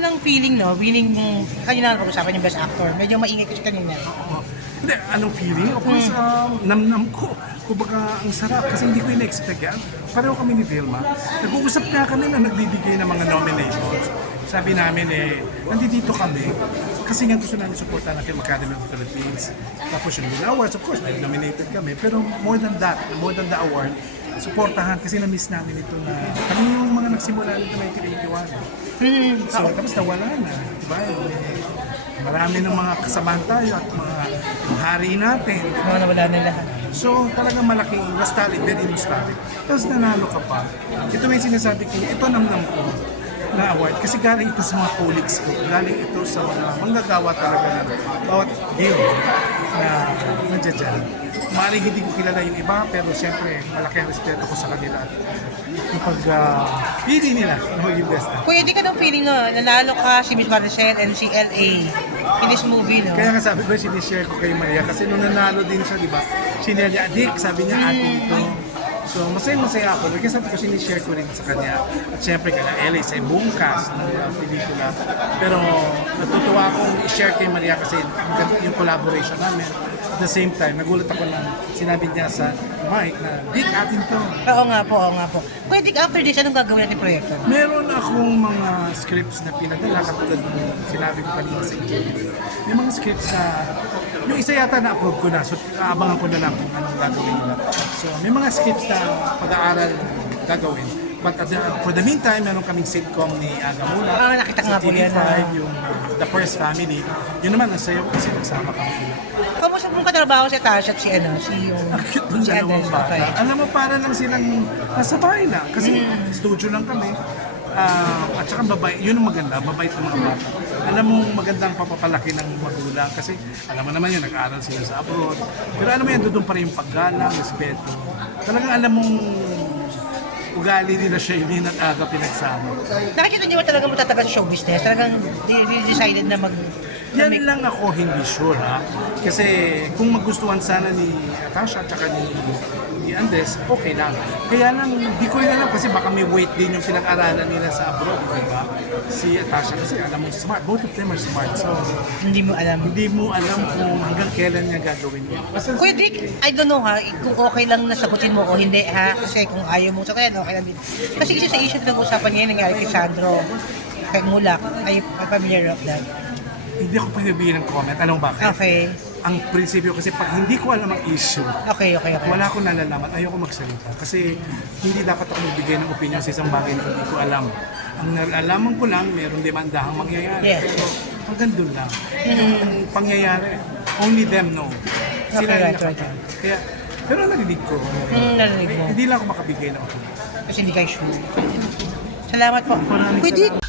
ng feeling, no? Winning mo, kanina na pag-usapan yung best actor. Medyo maingay kasi kanina. Hindi, anong feeling? Of course, namnam ko. Kumbaga, ang sarap kasi hindi ko in-expect yan. Pareho kami ni Vilma. Nag-uusap nga kami na nagbibigay ng mga nominations. Sabi namin nandito kami kasi nga gusto namin supportan ang Film Academy of the Philippines. Tapos yung Win Awards, of course, nominated kami. Pero more than that, more than the award, supportahan kasi na-miss namin ito na kami yung mga nagsimula nito 1981. So, tapos nawala na. Diba? Marami ng mga kasamahan tayo at mga yung hari natin. Mga nawala na lahat. So, talagang malaking nostalgic, very nostalgic. Tapos nanalo ka pa. Ito may sinasabi ko, ito namnam ko na award. Kasi galing ito sa mga colleagues ko. Galing ito sa mga manggagawa talaga na bawat guild na nandiyan dyan. Maaaring hindi ko kilala yung iba, pero siyempre, malaki ang respeto ko sa kanila. Kapag pili nila na maging best actor. Kuya, di ka nung feeling na nanalo ka si Miss Maricel and si L.A. in this movie, no? Kaya nga sabi ko, sinishare ko kay Maria kasi nung nanalo din siya, di ba? Sinelia, adik, sabi niya, ate ito. So, masaya ako. Kasi sabi ko, sinishare ko rin sa kanya. At syempre, kaya LA sa buong cast ng pelikula. Pero natutuwa akong i-share kay Maria kasi yung collaboration namin. At the same time, nagulat ako na sinabi niya sa mic na, Dick, atin to. Oo nga po, oo nga po. Kuya, Dick, after this, anong gagawin natin proyekto? Meron akong mga scripts na pinadala katulad ng sinabi ko kanina sa inyo. May mga scripts na yung isa yata na-approve ko na, so aabangan ko na lang kung anong gagawin nila. So may mga scripts na pag-aaral gagawin. But for the meantime, meron kaming sitcom ni Aga Mula. Nakita nga po yan. TV5, yung The First Family. Yun naman, ang sayo kasi nagsama kami. Kamusta mong katrabaho si Tasha at si yung... Ang cute dun sa dalawang bata. Alam mo, para lang silang nasa bahay na. Kasi studio lang kami. At saka babae, yun ang maganda, mabait ng mga bata. Alam mo, magandang papapalaki ng magulang kasi alam mo naman yun, nag-aaral sila sa abroad. Pero alam mo yan, doon pa rin yung paggalang, respeto. Talagang alam mong ugali nila Shailene at Aga pinagsama. Nakikita niyo ba talaga matatagal sa show business? Talagang decided na mag... Yan lang ako hindi sure ha. Kasi kung magustuhan sana ni Atasha at saka ni Andes, okay lang. Kaya lang, di ko rin alam kasi baka may weight din yung pinag-aralan nila sa abroad, di ba? Si Atasha kasi alam mo smart, both of them are smart. So, Hindi mo alam. hindi mo alam kung hanggang kailan niya gagawin yun. Kuya Dick, I don't know ha, kung okay lang na sagutin mo o hindi ha, kasi kung ayaw mo sa kaya, okay lang din. Kasi isa sa issue na nag-usapan ngayon nangyari kay Sandro, kay Mulak, ay familiar of that. Hindi ako pagbibigyan ng comment. Alam mo bakit? Okay. Ang prinsipyo kasi pag hindi ko alam ang issue, Okay. wala akong nalalaman, ayoko magsalita. Kasi hindi dapat ako magbigay ng opinion sa isang bagay na hindi ko alam. Ang nalalaman ko lang, mayroong demandahang mangyayari. Yes. Pero hanggang doon lang. Yung pangyayari, only them know. Sila Okay, yung right. nakakaalam. Kaya, pero narinig ko. Narinig mo. Hindi lang ako makabigay ng opinion. Kasi hindi kayo sure. Salamat po. Maraming Kuya Dick, salamat.